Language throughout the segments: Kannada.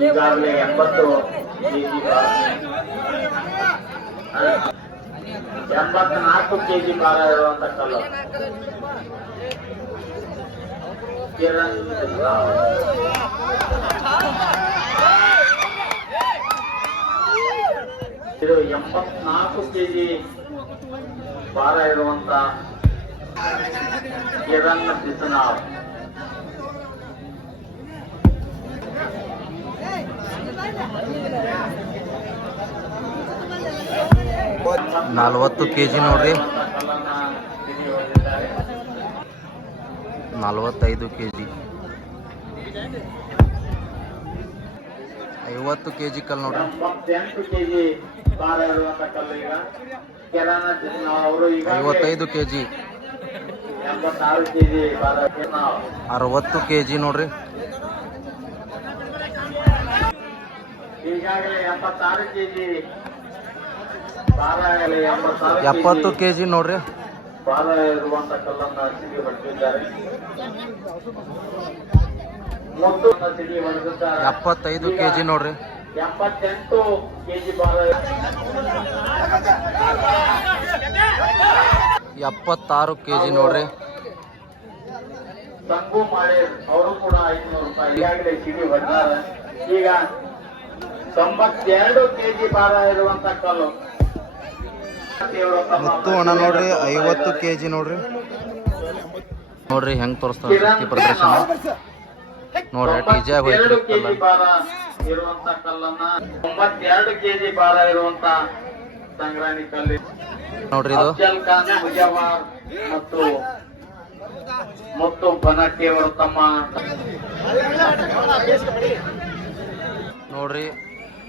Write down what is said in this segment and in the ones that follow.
ಈಗಾಗಲೇ ಎಂಬತ್ತು ಎಂಬತ್ನಾಲ್ಕು ಕೆಜಿ ಭಾರ ಇರುವಂತ ಕಲ್ಲು. ಕಿರಣ್ ಇದು ಎಂಬತ್ನಾಲ್ಕು ಕೆಜಿ ಭಾರ ಇರುವಂತ ಕಿರಣ್ ಬಿಸನಾಳ್ ನಲ್ವತ್ತು ಕೆ ಜಿ ನೋಡ್ರಿ. ನಲ್ವತ್ತೈದು ಕೆ ಜಿ ಐವತ್ತು ಕೆ ಜಿ ನೋಡ್ರಿ. ಕಲ್ಲು ಈಗ ಐವತ್ತೈದು ಕೆ ಜಿ ಅರವತ್ತು ಕೆ ಜಿ ನೋಡ್ರಿ. ಈಗಾಗಲೇ ಭಾರ ಎಂಬತ್ತಾರು ಎಪ್ಪತ್ತು ಕೆಜಿ ಕೆ ಜಿ ನೋಡ್ರಿ ಎಪ್ಪತ್ತೈದು ಕೆ ಜಿ ನೋಡ್ರಿ. ಎಪ್ಪತ್ತೆಂಟು ಎಪ್ಪತ್ತಾರು ಕೆ ಜಿ ನೋಡ್ರಿ. ಸಂಗು ಮಾಡಿ ಅವರು ಕೂಡ ಐದುನೂರು ರೂಪಾಯಿ ಈಗಾಗಲೇ ಸಿಡಿ ಹೊಡೆದಾರೆ ಈಗ ತೊಂಬತ್ತೆರಡು ಕೆಜಿ ಭಾರ ಇರುವಂತ ಕಲ್ಲು. ಮುತ್ತು ಹಣ ನೋಡ್ರಿ ಐವತ್ತು ಕೆ ಜಿ ನೋಡ್ರಿ. ನೋಡ್ರಿ ಹೆಂಗ್ ತೋರಿಸ್ತಾರೆ ಶಕ್ತಿ ಪ್ರದರ್ಶನ. ನೋಡ್ರಿ ಡಿಜೆ ಹೋಯ್ತು ಇರುವಂತ ಕಲ್ಲನ್ನ. ತೊಂಬತ್ತೆರಡು ಕೆಜಿ ಭಾರ ಇರುವಂತ ಸಂಗ್ರಾಣಿ ಕಲ್ಲು ನೋಡ್ರಿ ಇದು ಮುಜವಾರ್ ಮತ್ತು ತಮ್ಮ. ನೋಡ್ರಿ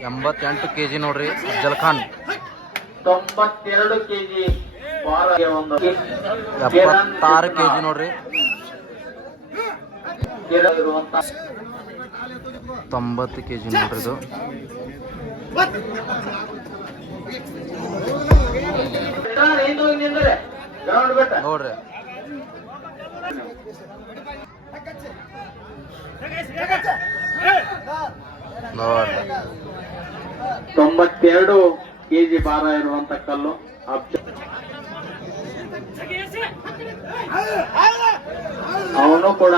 ಎಂಬತ್ತೆಂಟು ಕೆ ಜಿ ನೋಡ್ರಿ ಅಫ್ಜಲ್ ಖಾನ್. ತೊಂಬತ್ತೆರಡು ಕೆಜಿ ಒಂದು ಎಪ್ಪತ್ತಾರು ಕೆ ಜಿ ನೋಡ್ರಿ. ತೊಂಬತ್ತು ಕೆ ಜಿ ನೋಡ್ರಿ ಇದು. ನೋಡ್ರಿ. ನೋಡ್ರಿ. ತೊಂಬತ್ತೆರಡು ಕೆಜಿ ಭಾರ ಇರುವಂತ ಕಲ್ಲು. ಅವನು ಕೂಡ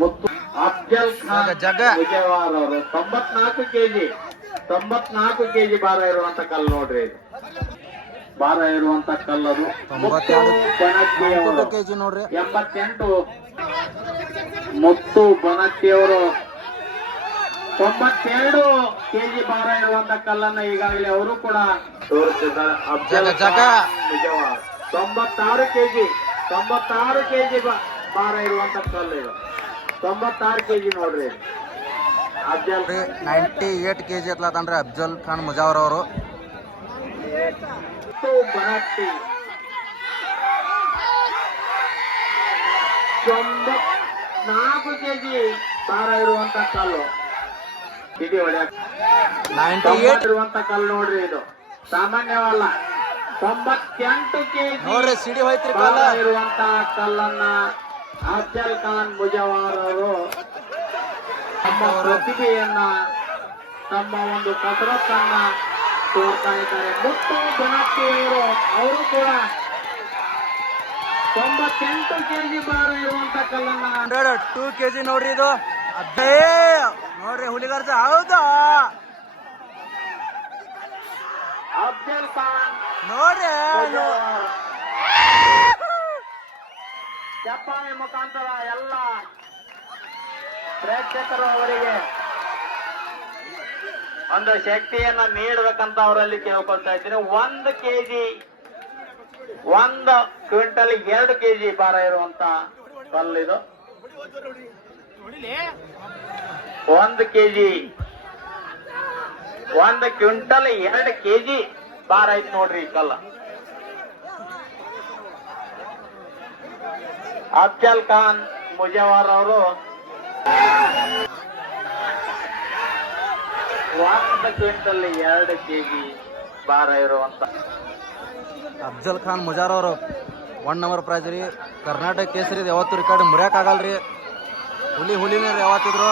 ಮುತ್ತು ಅಫ್ಜಲ್ ಖಾನ್. ಮುಜವಾರ್ ಅವರು ತೊಂಬತ್ನಾಲ್ಕು ಕೆಜಿ. ತೊಂಬತ್ನಾಲ್ಕು ಕೆಜಿ ಭಾರ ಇರುವಂತ ಕಲ್ಲು ನೋಡ್ರಿ ಇದು. ಭಾರ ಇರುವಂತ ಕಲ್ಲದು ಅದು. ಬನಟ್ಟಿ ಅವರು. ಕೆ ಜಿ ನೋಡ್ರಿ. ಎಂಬತ್ತೆಂಟು ಮುತ್ತು ಬನಟ್ಟಿ ಅವರು ತೊಂಬತ್ತೆರಡು ಕೆಜಿ ಭಾರ ಇರುವಂತ ಕಲ್ಲನ್ನ ಈಗಾಗಲೇ ಅವರು ಕೂಡ ತೋರಿಸಿದ್ದಾರೆ ಜಗ. ಖಾನ್ ಮುಜವಾರ್. ತೊಂಬತ್ತಾರು ಕೆಜಿ ತೊಂಬತ್ತಾರು ಕೆಜಿ ಭಾರ ಇರುವಂತ ಕಲ್ಲು ಇದು ತೊಂಬತ್ತಾರು ಕೆಜಿ ನೋಡ್ರಿ. Afzal ninety eight K G ಎತ್ಲಾತನ್ರಿ Afzal Khan Mujawar ಅವರು ಬನಟ್ಟಿ ತೊಂಬತ್ನಾಲ್ಕು ಕೆಜಿ ಭಾರ ಇರುವಂತ ಕಲ್ಲು ಇದು ಹೊಡೆಯುವಂತ ಕಲ್ಲು ನೋಡ್ರಿ ಇದು. ಸಾಮಾನ್ಯವಲ್ಲ ತೊಂಬತ್ತೆಂಟು ಕೆಜಿ ಸಿಡಿ ಹೋಯ್ತ್ರಿ ಕಲ್ಲ. ಕಾಲ ಇರುವಂತ ಕಲ್ಲನ್ನ ಅಫ್ಜಲ್ ಖಾನ್ ಮುಜವಾರ್ ಅವರು ತಮ್ಮ ಪ್ರತಿಭೆಯನ್ನ ತಮ್ಮ ಒಂದು ಕಸರತ್ತನ್ನ ತೋರ್ತಾ ಇದ್ದಾರೆ. ಮುತ್ತು ಬನಟ್ಟಿಯವರು ಅವರು ಕೂಡ ತೊಂಬತ್ತೆಂಟು ಕೆಜಿ ಭಾರ ಇರುವಂತ ಕಲ್ಲನ್ನ ಟೂ ಕೆ ಜಿ ನೋಡ್ರಿ ಇದು. ಅದೇ ನೋಡ್ರಿ ಹುಲಿಗಾರ್ಜ, ಹೌದಾ? ನೋಡ್ರಿ. ಚಪ್ಪಾಳೆ ಮುಖಾಂತರ ಎಲ್ಲ ಪ್ರೇಕ್ಷಕರು ಅವರಿಗೆ ಒಂದು ಶಕ್ತಿಯನ್ನ ನೀಡಬೇಕಂತ ಅವರಲ್ಲಿ ಕೇಳ್ಕೊಳ್ತಾ ಇದ್ದೀನಿ. ಒಂದು ಕೆಜಿ, ಒಂದು ಕ್ವಿಂಟಲ್ ಎರಡು ಕೆಜಿ ಭಾರ ಇರುವಂತ ಕಲ್ಲಿದು. ಒಂದು ಕೆಜಿ. ಒಂದು ಕ್ವಿಂಟಲ್ ಎರಡು ಕೆಜಿ ಬಾರ ಐತ್ ನೋಡ್ರಿ ಈ ಕಲ್ಲ. ಅಫ್ಜಲ್ ಖಾನ್ ಮುಜವಾರ್ ಅವರು. ಒಂದು ಕ್ವಿಂಟಲ್ ಎರಡು ಕೆಜಿ ಭಾರ ಇರುವಂತ. ಅಫ್ಜಲ್ ಖಾನ್ ಮುಜಾರ್ ಅವರು. ಒನ್ ನಂಬರ್ ಪ್ರೈಸ್ ರೀ. ಕರ್ನಾಟಕ ಕೇಸರಿ ಯಾವತ್ತು ರೆಕಾರ್ಡ್ ಮುರಿಯಕ್ ಆಗಲ್ರಿ. ಹುಲಿ ಹುಲಿನೇ ಯಾವತ್ತಿದ್ರು